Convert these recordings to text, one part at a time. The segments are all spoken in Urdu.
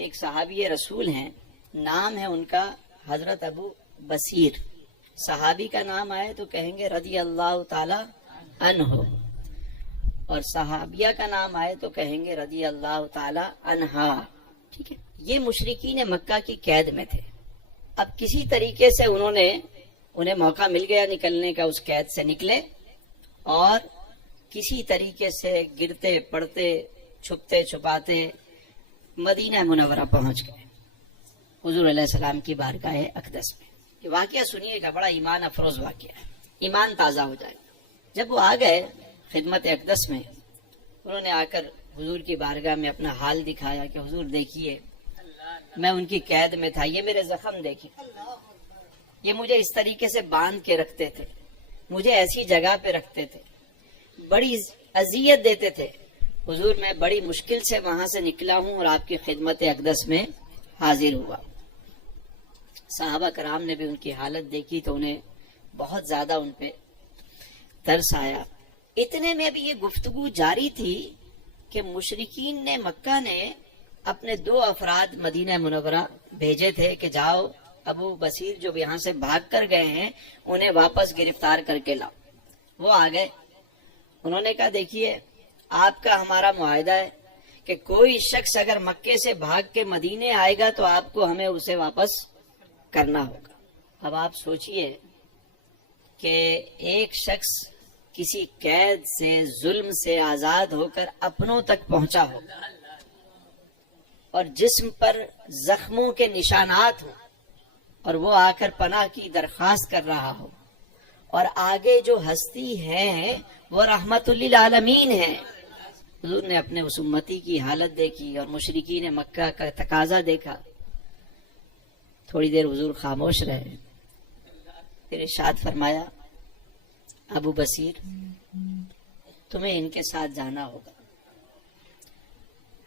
کہ ایک صحابی رسول ہیں، نام ہے ان کا حضرت ابو بصیر. صحابی کا نام آئے تو کہیں گے رضی اللہ تعالی عنہ، اور صحابیہ کا نام آئے تو کہیں گے رضی اللہ تعالی عنہا. ٹھیک ہے، یہ مشرکین مکہ کی قید میں تھے. اب کسی طریقے سے انہیں موقع مل گیا نکلنے کا، اس قید سے نکلے اور کسی طریقے سے گرتے پڑتے چھپتے چھپاتے مدینہ منورہ پہنچ گئے، حضور علیہ السلام کی بارگاہ اقدس میں. یہ واقعہ سنیے گا، بڑا ایمان افروز واقعہ ہے، ایمان تازہ ہو جائے. جب وہ آ گئے خدمت اقدس میں، انہوں نے آ کر حضور کی بارگاہ میں اپنا حال دکھایا کہ حضور دیکھیے، میں ان کی قید میں تھا، یہ میرے زخم دیکھیں، یہ مجھے اس طریقے سے باندھ کے رکھتے تھے، مجھے ایسی جگہ پہ رکھتے تھے، بڑی اذیت دیتے تھے. حضور میں بڑی مشکل سے وہاں سے نکلا ہوں اور آپ کی خدمت اقدس میں حاضر ہوا. صحابہ کرام نے بھی ان کی حالت دیکھی تو انہیں بہت زیادہ ان پہ ترس آیا. اتنے میں بھی یہ گفتگو جاری تھی کہ مشرکین نے مکہ نے اپنے 2 افراد مدینہ منورہ بھیجے تھے کہ جاؤ ابو بصیر جو یہاں سے بھاگ کر گئے ہیں انہیں واپس گرفتار کر کے لاؤ. وہ آ گئے. انہوں نے کہا دیکھیے آپ کا ہمارا معاہدہ ہے کہ کوئی شخص اگر مکے سے بھاگ کے مدینے آئے گا تو آپ کو ہمیں اسے واپس کرنا ہوگا. اب آپ سوچئے کہ ایک شخص کسی قید سے ظلم سے آزاد ہو کر اپنوں تک پہنچا ہو اور جسم پر زخموں کے نشانات ہوں اور وہ آ کر پناہ کی درخواست کر رہا ہو، اور آگے جو ہستی ہے وہ رحمت للعالمین ہے. حضور نے اپنے اس امتی کی حالت دیکھی اور مشرکین مکہ کا تقاضا دیکھا. تھوڑی دیر حضور خاموش رہے، پھر ارشاد فرمایا ابو بصیر تمہیں ان کے ساتھ جانا ہوگا،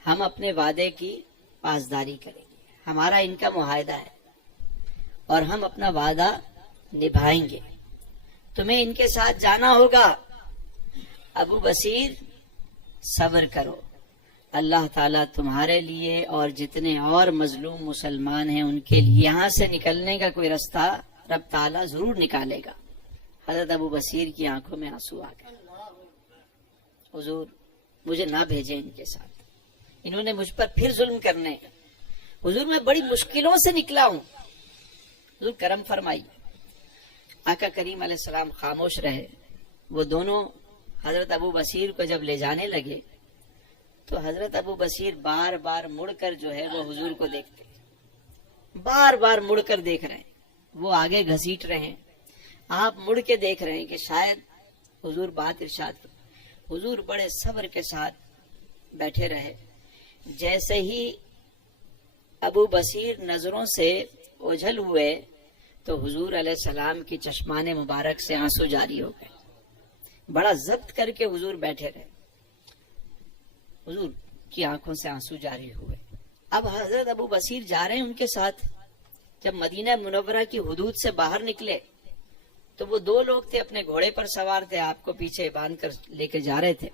ہم اپنے وعدے کی پاسداری کریں گے، ہمارا ان کا معاہدہ ہے اور ہم اپنا وعدہ نبھائیں گے، تمہیں ان کے ساتھ جانا ہوگا. ابو بصیر صبر کرو، اللہ تعالیٰ تمہارے لیے اور جتنے اور مظلوم مسلمان ہیں ان کے لیے یہاں سے نکلنے کا کوئی راستہ رب تعالیٰ ضرور نکالے گا. حضرت ابو بصیر کی آنکھوں میں آنسو آ گئے. حضور مجھے نہ بھیجیں ان کے ساتھ، انہوں نے مجھ پر پھر ظلم کرنے. حضور میں بڑی مشکلوں سے نکلا ہوں، حضور کرم فرمائیے. آقا کریم علیہ السلام خاموش رہے. وہ دونوں حضرت ابو بصیر کو جب لے جانے لگے تو حضرت ابو بصیر بار بار مڑ کر جو ہے وہ حضور کو دیکھتے، بار بار مڑ کر دیکھ رہے ہیں. وہ آگے گھسیٹ رہے ہیں، آپ مڑ کے دیکھ رہے ہیں کہ شاید حضور بات ارشاد کریں. حضور بڑے صبر کے ساتھ بیٹھے رہے. جیسے ہی ابو بصیر نظروں سے اوجھل ہوئے تو حضور علیہ السلام کی چشمان مبارک سے آنسو جاری ہو گئے. بڑا ضبط کر کے حضور بیٹھے رہے، حضور کی آنکھوں سے آنسو جاری ہوئے. اب حضرت ابو بصیر جا رہے ہیں ان کے ساتھ. جب مدینہ منورہ کی حدود سے باہر نکلے تو وہ 2 لوگ تھے، اپنے گھوڑے پر سوار تھے، آپ کو پیچھے باندھ کر لے کے جا رہے تھے.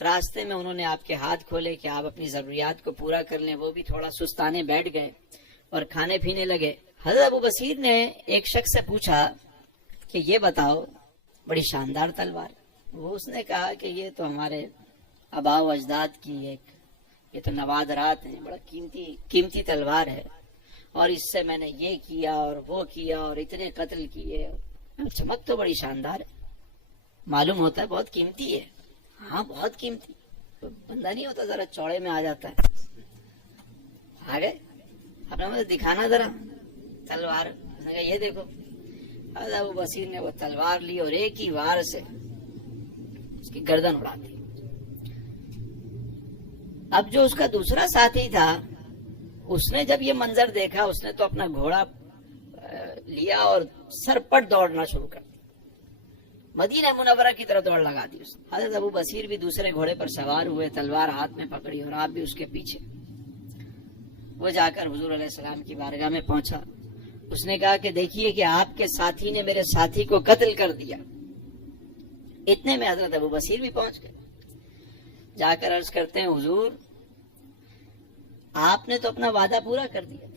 راستے میں انہوں نے آپ کے ہاتھ کھولے کہ آپ اپنی ضروریات کو پورا کر لیں. وہ بھی تھوڑا سستانے بیٹھ گئے اور کھانے پینے لگے. حضرت ابو بصیر نے ایک شخص سے پوچھا کہ یہ بتاؤ بڑی شاندار تلوار. وہ اس نے کہا کہ یہ تو ہمارے آباء و اجداد کی یہ تو نوادرات ہیں، بڑا قیمتی تلوار ہے، اور اس سے میں نے یہ کیا اور وہ کیا اور اتنے قتل کیے. چمک تو بڑی شاندار ہے، معلوم ہوتا ہے بہت قیمتی ہے. ہاں بہت قیمتی. بندہ نہیں ہوتا ذرا چوڑے میں آ جاتا ہے. آگے اپنا مجھے دکھانا ذرا تلوار. اس نے کہا یہ دیکھو. حضرت ابو بصیر نے وہ تلوار لی اور ایک ہی وار سے اس کی گردن اڑا دی. اب جو اس کا دوسرا ساتھی تھا اس نے جب یہ منظر دیکھا اس نے تو اپنا گھوڑا لیا اور سر پٹ دوڑنا شروع کر دیا. مدینہ منورہ کی طرف دوڑ لگا دی اس نے. حضرت ابو بصیر بھی دوسرے گھوڑے پر سوار ہوئے، تلوار ہاتھ میں پکڑی اور آپ بھی اس کے پیچھے. وہ جا کر حضور علیہ السلام کی بارگاہ میں پہنچا. اس نے کہا کہ دیکھیے کہ آپ کے ساتھی نے میرے ساتھی کو قتل کر دیا. اتنے میں حضرت ابو بصیر بھی پہنچ گئے. جا کر عرض کرتے ہیں حضور آپ نے تو اپنا وعدہ پورا کر دیا تھا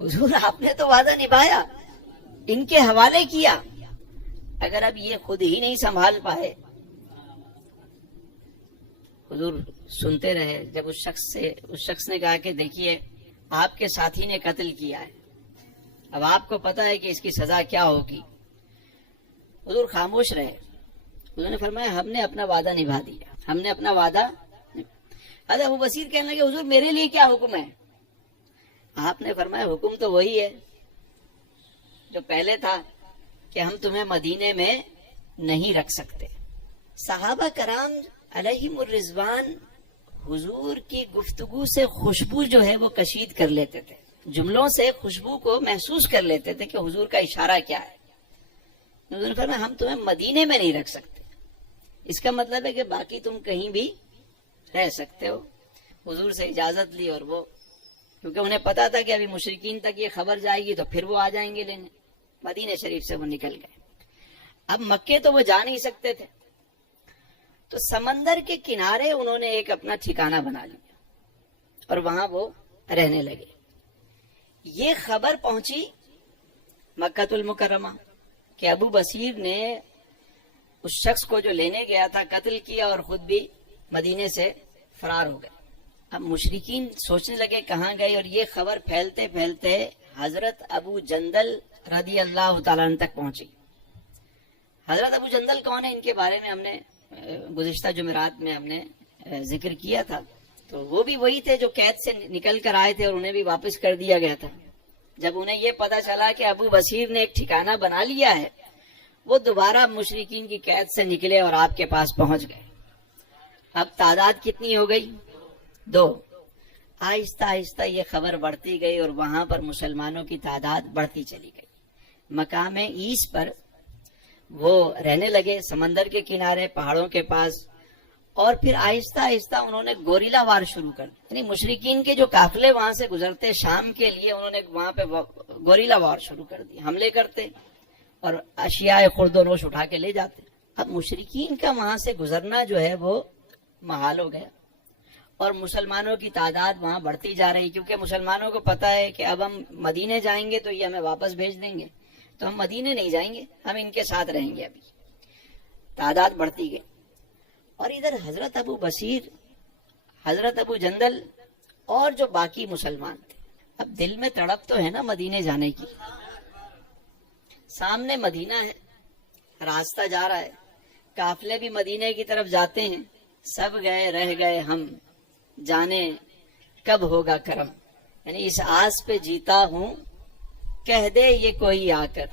حضور، آپ نے تو وعدہ نبھایا، ان کے حوالے کیا۔ اگر اب یہ خود ہی نہیں سنبھال پائے، حضور سنتے رہے۔ جب اس شخص نے کہا کہ دیکھیے آپ کے ساتھی نے قتل کیا ہے، اب آپ کو پتا ہے کہ اس کی سزا کیا ہوگی، حضور خاموش رہے۔ حضور نے فرمایا ہم نے اپنا وعدہ نبھا دیا، ہم نے اپنا وعدہ۔ حضرت ابو بصیر کہنے لگے حضور میرے لیے کیا حکم ہے؟ آپ نے فرمایا حکم تو وہی ہے جو پہلے تھا کہ ہم تمہیں مدینے میں نہیں رکھ سکتے۔ صحابہ کرام علیہم الرضوان حضور کی گفتگو سے خوشبو جو ہے وہ کشید کر لیتے تھے، جملوں سے خوشبو کو محسوس کر لیتے تھے کہ حضور کا اشارہ کیا ہے۔ حضور نے فرمایا ہم تمہیں مدینے میں نہیں رکھ سکتے، اس کا مطلب ہے کہ باقی تم کہیں بھی رہ سکتے ہو۔ حضور سے اجازت لی، اور وہ کیونکہ انہیں پتا تھا کہ ابھی مشرکین تک یہ خبر جائے گی تو پھر وہ آ جائیں گے لینے، مدینہ شریف سے وہ نکل گئے۔ اب مکے تو وہ جا نہیں سکتے تھے، تو سمندر کے کنارے انہوں نے ایک اپنا ٹھکانہ بنا لیا اور وہاں وہ رہنے لگے۔ یہ خبر پہنچی مکہ المکرمہ کہ ابو بصیر نے اس شخص کو جو لینے گیا تھا قتل کیا اور خود بھی مدینے سے فرار ہو گئے۔ اب مشرکین سوچنے لگے کہاں گئے، اور یہ خبر پھیلتے پھیلتے حضرت ابو جندل رضی اللہ تعالیٰ عنہ تک پہنچی۔ حضرت ابو جندل کون ہے؟ ان کے بارے میں ہم نے گزشتہ جمعرات میں ہم نے ذکر کیا تھا۔ تو وہ بھی وہی تھے جو قید سے نکل کر آئے تھے اور انہیں بھی واپس کر دیا گیا تھا۔ جب انہیں یہ پتا چلا کہ ابو بصیر نے ایک ٹھکانہ بنا لیا ہے، وہ دوبارہ مشرکین کی قید سے نکلے اور آپ کے پاس پہنچ گئے۔ اب تعداد کتنی ہو گئی؟ 2۔ آہستہ آہستہ یہ خبر بڑھتی گئی اور وہاں پر مسلمانوں کی تعداد بڑھتی چلی گئی۔ مقام عیس پر وہ رہنے لگے، سمندر کے کنارے، پہاڑوں کے پاس، اور پھر آہستہ آہستہ انہوں نے گوریلا وار شروع کر دیا۔ یعنی مشرکین کے جو قافلے وہاں سے گزرتے شام کے لیے، انہوں نے وہاں پہ گوریلا وار شروع کر دی، حملے کرتے اور اشیاء خرد و نوش اٹھا کے لے جاتے۔ اب مشرکین کا وہاں سے گزرنا جو ہے وہ محال ہو گیا، اور مسلمانوں کی تعداد وہاں بڑھتی جا رہی، کیونکہ مسلمانوں کو پتا ہے کہ اب ہم مدینے جائیں گے تو یہ ہمیں واپس بھیج دیں گے، تو ہم مدینے نہیں جائیں گے، ہم ان کے ساتھ رہیں گے۔ ابھی تعداد بڑھتی گئی، اور ادھر حضرت ابو بصیر، حضرت ابو جندل اور جو باقی مسلمان تھے، اب دل میں تڑپ تو ہے نا مدینے جانے کی۔ سامنے مدینہ ہے، راستہ جا رہا ہے، قافلے بھی مدینے کی طرف جاتے ہیں، سب گئے رہ گئے ہم، جانے کب ہوگا کرم۔ یعنی اس آس پہ جیتا ہوں، کہہ دے یہ کوئی آ کر،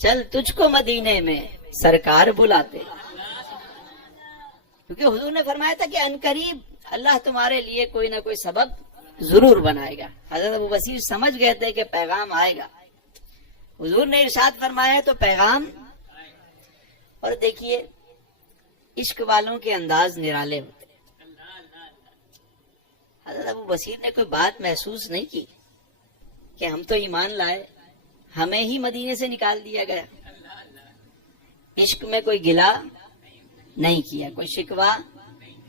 چل تجھ کو مدینے میں سرکار بلاتے۔ کیونکہ حضور نے فرمایا تھا کہ عنقریب اللہ تمہارے لیے کوئی نہ کوئی سبب ضرور بنائے گا۔ حضرت ابو بصیر سمجھ گئے تھے کہ پیغام آئے گا، حضور نے ارشاد فرمایا تو پیغام۔ اور دیکھیے عشق والوں کے انداز نرالے ہوتے۔ حضرت ابو بصیر نے کوئی بات محسوس نہیں کی کہ ہم تو ایمان لائے، ہمیں ہی مدینے سے نکال دیا گیا۔ عشق میں کوئی گلہ نہیں کیا، کوئی شکوہ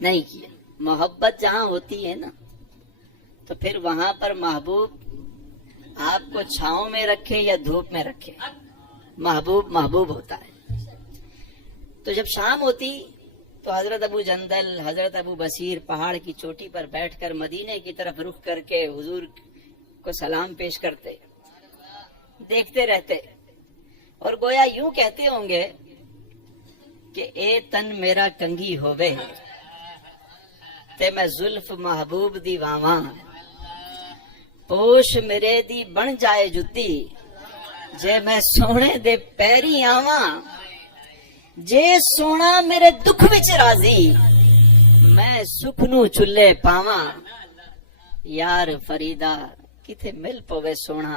نہیں کیا۔ محبت جہاں ہوتی ہے نا، تو پھر وہاں پر محبوب آپ کو چھاؤں میں رکھے یا دھوپ میں رکھے، محبوب محبوب ہوتا ہے۔ تو جب شام ہوتی تو حضرت ابو جندل، حضرت ابو بصیر پہاڑ کی چوٹی پر بیٹھ کر مدینے کی طرف رخ کر کے حضور کو سلام پیش کرتے، دیکھتے رہتے، اور گویا یوں کہتے ہوں گے کہ اے تن میرا کنگھی ہووے تے میں زلف محبوب دی واواں، پوش میرے دی بن جائے جتی جے میں سونے دے پیری آواں، جے سونا میرے دکھ وچ راضی میں سکھ نو چلے پاواں، یار فریدا کتے مل پوے سونا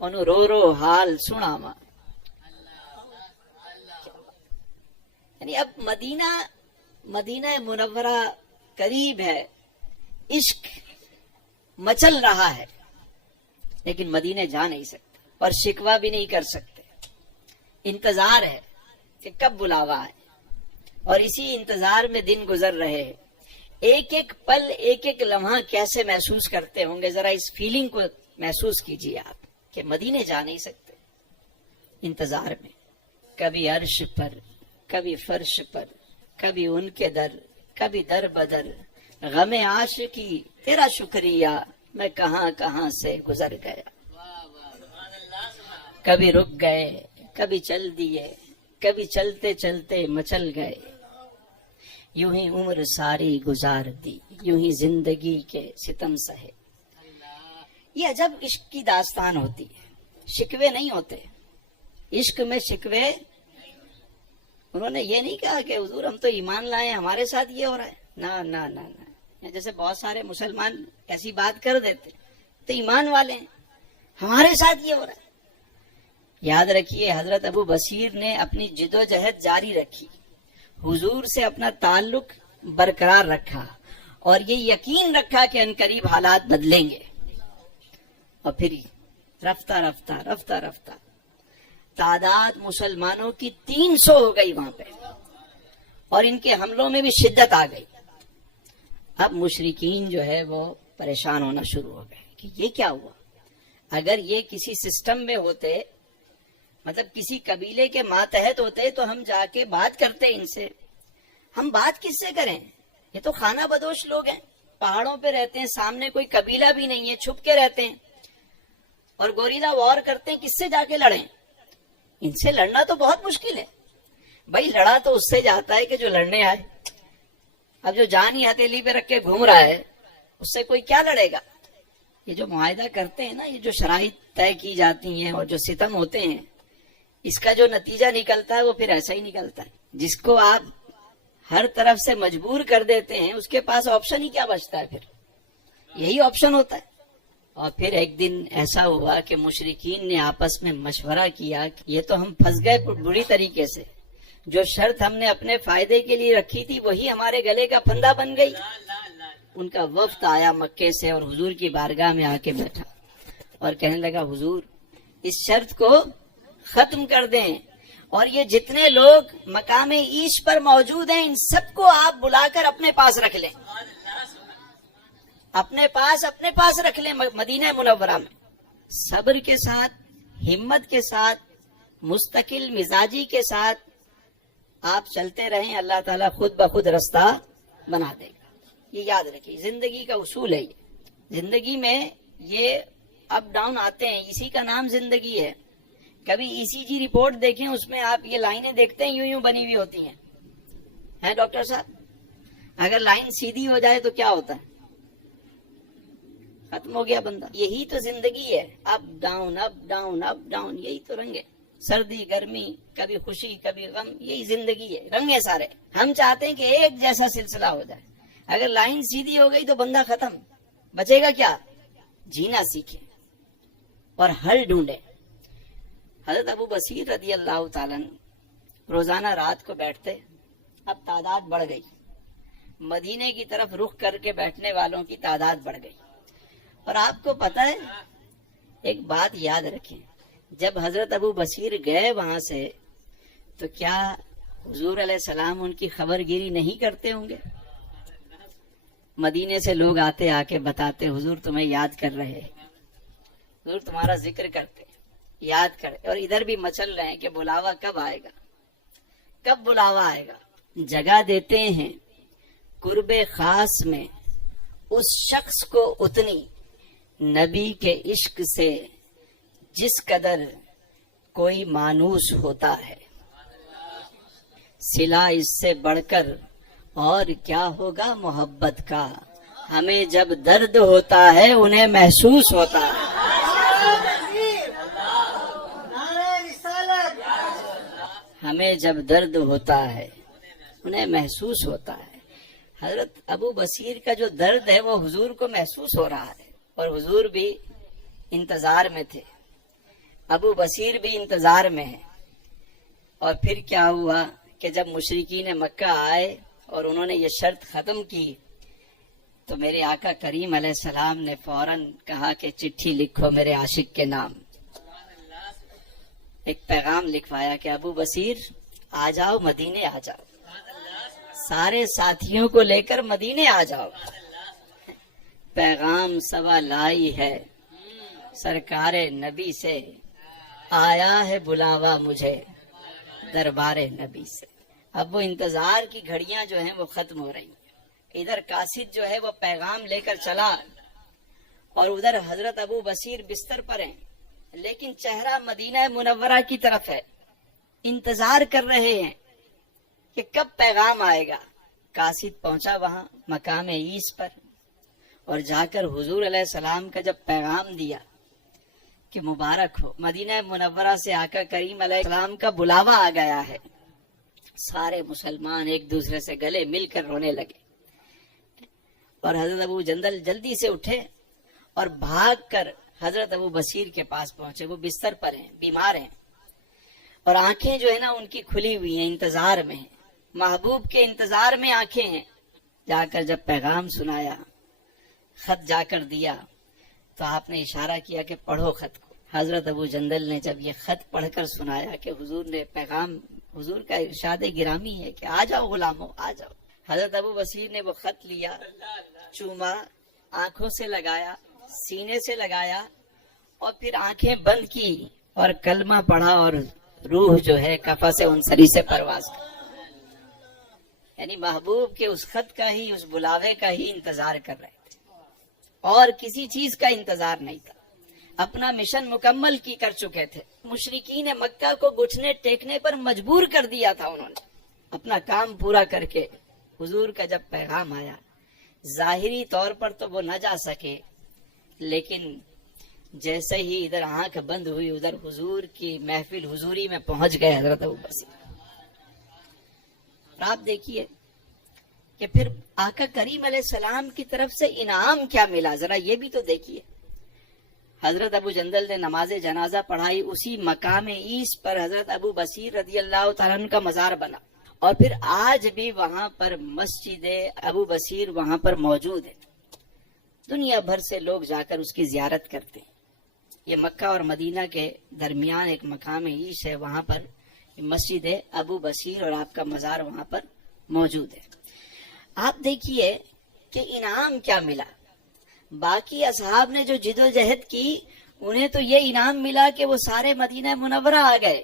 انو رو رو حال سناواں۔ یعنی اب مدینہ منورہ قریب ہے، عشق مچل رہا ہے، لیکن مدینے جا نہیں سکتے اور شکوہ بھی نہیں کر سکتے۔ انتظار ہے کہ کب بلاوا ہے، اور اسی انتظار میں دن گزر رہے ہیں۔ ایک ایک پل ایک ایک لمحہ کیسے محسوس کرتے ہوں گے، ذرا اس فیلنگ کو محسوس کیجیے آپ کہ مدینے جا نہیں سکتے، انتظار میں، کبھی عرش پر، کبھی فرش پر، کبھی ان کے در، کبھی در بدر، غم عاشقی تیرا شکریہ میں کہاں کہاں سے گزر گیا، کبھی رک گئے، کبھی چل دیے، کبھی چلتے چلتے مچل گئے، یوں ہی عمر ساری گزار دی، یوں ہی زندگی کے ستم سہے۔ یہ عجب عشق کی داستان ہوتی ہے، شکوے نہیں ہوتے عشق میں، شکوے انہوں نے یہ نہیں کہا کہ حضور ہم تو ایمان لائے ہمارے ساتھ یہ ہو رہا ہے، نہ نہ نہ نہ، جیسے بہت سارے مسلمان ایسی بات کر دیتے تو ایمان والے ہیں، ہمارے ساتھ یہ ہو رہا ہے۔ یاد رکھیے حضرت ابو بصیر نے اپنی جد و جہد جاری رکھی، حضور سے اپنا تعلق برقرار رکھا، اور یہ یقین رکھا کہ عنقریب حالات بدلیں گے، اور پھر رفتہ رفتہ رفتہ رفتہ تعداد مسلمانوں کی 300 ہو گئی وہاں پہ، اور ان کے حملوں میں بھی شدت آ گئی۔ اب مشرکین جو ہے وہ پریشان ہونا شروع ہو گئے کہ یہ کیا ہوا، اگر یہ کسی سسٹم میں ہوتے، مطلب کسی قبیلے کے ماتحت ہوتے تو ہم جا کے بات کرتے ان سے، ہم بات کس سے کریں، یہ تو خانہ بدوش لوگ ہیں، پہاڑوں پہ رہتے ہیں، سامنے کوئی قبیلہ بھی نہیں ہے، چھپ کے رہتے ہیں اور گوریلا وار کرتے ہیں، کس سے جا کے لڑیں، ان سے لڑنا تو بہت مشکل ہے۔ بھائی لڑا تو اس سے جاتا ہے کہ جو لڑنے آئے، اب جو جان ہی ہتھیلی پہ رکھ کے گھوم رہا ہے اس سے کوئی کیا لڑے گا۔ یہ جو معاہدہ کرتے ہیں نا، یہ جو شرائط طے کی جاتی ہیں اور جو ستم ہوتے ہیں، اس کا جو نتیجہ نکلتا ہے وہ پھر ایسا ہی نکلتا ہے۔ جس کو آپ ہر طرف سے مجبور کر دیتے ہیں اس کے پاس آپشن ہی کیا بچتا ہے، پھر یہی آپشن ہوتا ہے۔ اور پھر ایک دن ایسا ہوا کہ مشرکین نے آپس میں مشورہ کیا کہ یہ تو ہم پھنس گئے بری طریقے سے، جو شرط ہم نے اپنے فائدے کے لیے رکھی تھی وہی ہمارے گلے کا پھندا بن گئی۔ ان کا وفد آیا مکے سے اور حضور کی بارگاہ میں آ کے بیٹھا اور کہنے لگا حضور اس شرط کو ختم کر دیں، اور یہ جتنے لوگ مقام عیش پر موجود ہیں ان سب کو آپ بلا کر اپنے پاس رکھ لیں، اپنے پاس رکھ لیں مدینہ منورہ میں، صبر کے ساتھ، ہمت کے ساتھ، مستقل مزاجی کے ساتھ آپ چلتے رہیں، اللہ تعالیٰ خود بخود رستہ بنا دے گا۔ یہ یاد رکھیے، زندگی کا اصول ہے، یہ زندگی میں یہ اپ ڈاؤن آتے ہیں، اسی کا نام زندگی ہے۔ کبھی ای سی جی رپورٹ دیکھیں، اس میں آپ یہ لائنیں دیکھتے ہیں یوں بنی ہوئی ہوتی ہیں ڈاکٹر صاحب، اگر لائن سیدھی ہو جائے تو کیا ہوتا ہے، ختم ہو گیا بندہ۔ یہی تو زندگی ہے، up down up down up down, یہی تو رنگ ہے، سردی گرمی، کبھی خوشی کبھی غم، یہی زندگی ہے، رنگ ہے سارے۔ ہم چاہتے ہیں کہ ایک جیسا سلسلہ ہو جائے، اگر لائن سیدھی ہو گئی تو بندہ ختم، بچے گا کیا؟ جینا سیکھیں اور حل ڈھونڈیں۔ حضرت ابو بصیر رضی اللہ تعالیٰ روزانہ رات کو بیٹھتے، اب تعداد بڑھ گئی، مدینے کی طرف رخ کر کے بیٹھنے والوں کی تعداد بڑھ گئی۔ اور آپ کو پتہ ہے ایک بات یاد رکھیں، جب حضرت ابو بصیر گئے وہاں سے تو کیا حضور علیہ السلام ان کی خبر گیری نہیں کرتے ہوں گے؟ مدینے سے لوگ آتے، آ کے بتاتے حضور تمہیں یاد کر رہے ہیں، حضور تمہارا ذکر کرتے، یاد کرے، اور ادھر بھی مچل رہے ہیں کہ بلاوا کب آئے گا، کب بلاوا آئے گا۔ جگہ دیتے ہیں قرب خاص میں اس شخص کو اتنی نبی کے عشق سے جس قدر کوئی مانوس ہوتا ہے، صلہ اس سے بڑھ کر اور کیا ہوگا محبت کا، ہمیں جب درد ہوتا ہے انہیں محسوس ہوتا ہے۔ ہمیں جب درد ہوتا ہے انہیں محسوس ہوتا ہے۔ حضرت ابو بصیر کا جو درد ہے وہ حضور کو محسوس ہو رہا ہے، اور حضور بھی انتظار میں تھے، ابو بصیر بھی انتظار میں ہے۔ اور پھر کیا ہوا کہ جب مشرکین مکہ آئے اور انہوں نے یہ شرط ختم کی تو میرے آقا کریم علیہ السلام نے فوراً کہا کہ چٹھی لکھو میرے عاشق کے نام۔ ایک پیغام لکھوایا کہ ابو بصیر آ جاؤ، مدینے آ جاؤ، سارے ساتھیوں کو لے کر مدینے آ جاؤ. پیغام سوا لائی ہے سرکار نبی سے, آیا ہے بلاوا مجھے دربار نبی سے. اب وہ انتظار کی گھڑیاں جو ہیں وہ ختم ہو رہی ہیں. ادھر قاصد جو ہے وہ پیغام لے کر چلا اور ادھر حضرت ابو بصیر بستر پر ہیں, لیکن چہرہ مدینہ منورہ کی طرف ہے. انتظار کر رہے ہیں کہ کب پیغام آئے گا. قاصد پہنچا وہاں مقام عیس پر اور جا کر حضور علیہ السلام کا جب پیغام دیا کہ مبارک ہو, مدینہ منورہ سے آقا کریم علیہ السلام کا بلاوا آ گیا ہے. سارے مسلمان ایک دوسرے سے گلے مل کر رونے لگے اور حضرت ابو جندل جلدی سے اٹھے اور بھاگ کر حضرت ابو بصیر کے پاس پہنچے. وہ بستر پر ہیں, بیمار ہیں, اور آنکھیں جو ہے نا ان کی کھلی ہوئی ہیں, انتظار میں ہیں, محبوب کے انتظار میں آنکھیں ہیں. جا کر جب پیغام سنایا, خط جا کر دیا, تو آپ نے اشارہ کیا کہ پڑھو خط کو. حضرت ابو جندل نے جب یہ خط پڑھ کر سنایا کہ حضور نے پیغام, حضور کا ارشاد گرامی ہے کہ آ جاؤ غلاموں آ جاؤ. حضرت ابو بصیر نے وہ خط لیا, چوما, آنکھوں سے لگایا, سینے سے لگایا, اور پھر آنکھیں بند کی اور کلمہ پڑھا, اور روح جو ہے کفا سے انصری سے پرواز کی. یعنی محبوب کے اس خط کا ہی, اس بلاوے کا ہی انتظار کر رہے تھے اور کسی چیز کا انتظار نہیں تھا. اپنا مشن مکمل کی کر چکے تھے. مشرکین مکہ کو گھٹنے ٹیکنے پر مجبور کر دیا تھا انہوں نے. اپنا کام پورا کر کے حضور کا جب پیغام آیا, ظاہری طور پر تو وہ نہ جا سکے, لیکن جیسے ہی ادھر آنکھ بند ہوئی ادھر حضور کی محفل حضوری میں پہنچ گئے حضرت ابو بصیر. اور آپ دیکھیے کہ پھر آقا کریم علیہ السلام کی طرف سے انعام کیا ملا, ذرا یہ بھی تو دیکھیے. حضرت ابو جندل نے نماز جنازہ پڑھائی, اسی مقام عیس پر حضرت ابو بصیر رضی اللہ تعالیٰ عنہ کا مزار بنا, اور پھر آج بھی وہاں پر مسجد ابو بصیر وہاں پر موجود ہے. دنیا بھر سے لوگ جا کر اس کی زیارت کرتے ہیں. یہ مکہ اور مدینہ کے درمیان ایک مقام عیش ہے, وہاں پر مسجد ابو بصیر اور آپ کا مزار وہاں پر موجود ہے. آپ دیکھیے کہ انعام کیا ملا. باقی اصحاب نے جو جد و جہد کی, انہیں تو یہ انعام ملا کہ وہ سارے مدینہ منورہ آ گئے,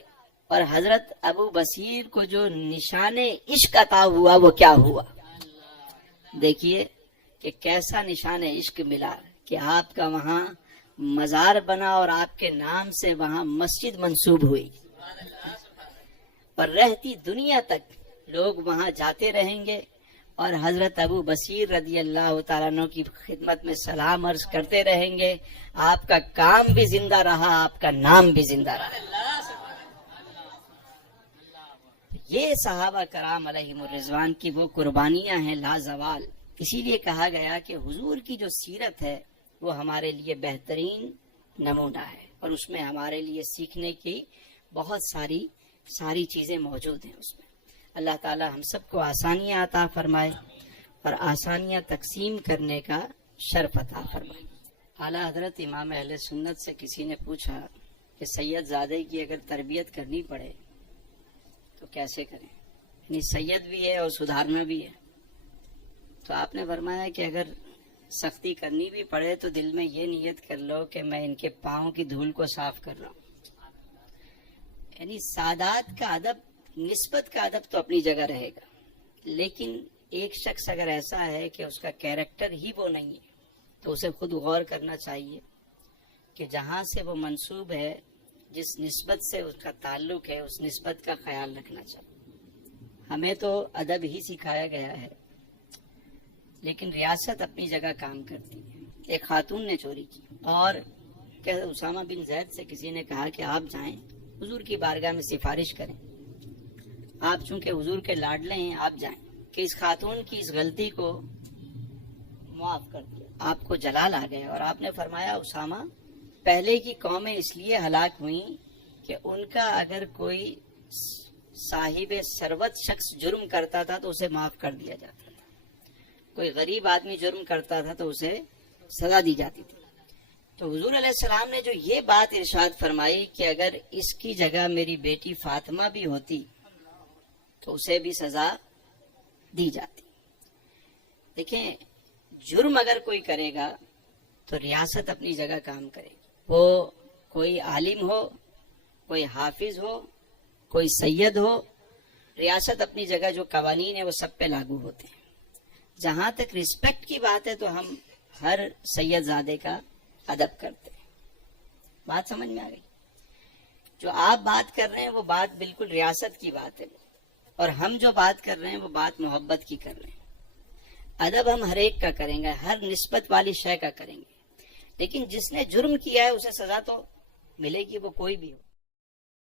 اور حضرت ابو بصیر کو جو نشان عشق عطا ہوا وہ کیا ہوا. دیکھیے کہ کیسا نشان عشق ملا کہ آپ کا وہاں مزار بنا اور آپ کے نام سے وہاں مسجد منسوب ہوئی, اور رہتی دنیا تک لوگ وہاں جاتے رہیں گے اور حضرت ابو بصیر رضی اللہ تعالیٰ عنہ کی خدمت میں سلام عرض کرتے رہیں گے. آپ کا کام بھی زندہ رہا, آپ کا نام بھی زندہ رہا. یہ صحابہ کرام علیہم الرضوان کی وہ قربانیاں ہیں لازوال. اسی لیے کہا گیا کہ حضور کی جو سیرت ہے وہ ہمارے لیے بہترین نمونہ ہے, اور اس میں ہمارے لیے سیکھنے کی بہت ساری چیزیں موجود ہیں. اس میں اللہ تعالی ہم سب کو آسانیاں عطا فرمائے اور آسانیاں تقسیم کرنے کا شرف عطا فرمائے. اعلیٰ حضرت امام اہل سنت سے کسی نے پوچھا کہ سید زادے کی اگر تربیت کرنی پڑے تو کیسے کریں, یعنی سید بھی ہے اور سدھارنا بھی ہے. تو آپ نے فرمایا کہ اگر سختی کرنی بھی پڑے تو دل میں یہ نیت کر لو کہ میں ان کے پاؤں کی دھول کو صاف کر رہا ہوں. یعنی سادات کا ادب, نسبت کا ادب تو اپنی جگہ رہے گا, لیکن ایک شخص اگر ایسا ہے کہ اس کا کیریکٹر ہی وہ نہیں ہے تو اسے خود غور کرنا چاہیے کہ جہاں سے وہ منسوب ہے, جس نسبت سے اس کا تعلق ہے, اس نسبت کا خیال رکھنا چاہیے. ہمیں تو ادب ہی سکھایا گیا ہے, لیکن ریاست اپنی جگہ کام کرتی ہے. ایک خاتون نے چوری کی اور اسامہ بن زید سے کسی نے کہا کہ آپ جائیں حضور کی بارگاہ میں سفارش کریں, آپ چونکہ حضور کے لاڈلے ہیں آپ جائیں کہ اس خاتون کی اس غلطی کو معاف کر دیا. آپ کو جلال آ گیا اور آپ نے فرمایا اسامہ, پہلے کی قومیں اس لیے ہلاک ہوئیں کہ ان کا اگر کوئی صاحب ثروت شخص جرم کرتا تھا تو اسے معاف کر دیا جاتا تھا, کوئی غریب آدمی جرم کرتا تھا تو اسے سزا دی جاتی تھی. تو حضور علیہ السلام نے جو یہ بات ارشاد فرمائی کہ اگر اس کی جگہ میری بیٹی فاطمہ بھی ہوتی تو اسے بھی سزا دی جاتی. دیکھیں جرم اگر کوئی کرے گا تو ریاست اپنی جگہ کام کرے گی. وہ کوئی عالم ہو، کوئی حافظ ہو، کوئی سید ہو، ریاست اپنی جگہ جو قوانین ہیں وہ سب پہ لاگو ہوتے ہیں. جہاں تک رسپیکٹ کی بات ہے تو ہم ہر سید زادے کا ادب کرتے ہیں. بات سمجھ میں آ گئی؟ جو آپ بات کر رہے ہیں وہ بات بالکل ریاست کی بات ہے، اور ہم جو بات کر رہے ہیں وہ بات محبت کی کر رہے ہیں. ادب ہم ہر ایک کا کریں گے، ہر نسبت والی شے کا کریں گے، لیکن جس نے جرم کیا ہے اسے سزا تو ملے گی، وہ کوئی بھی ہو.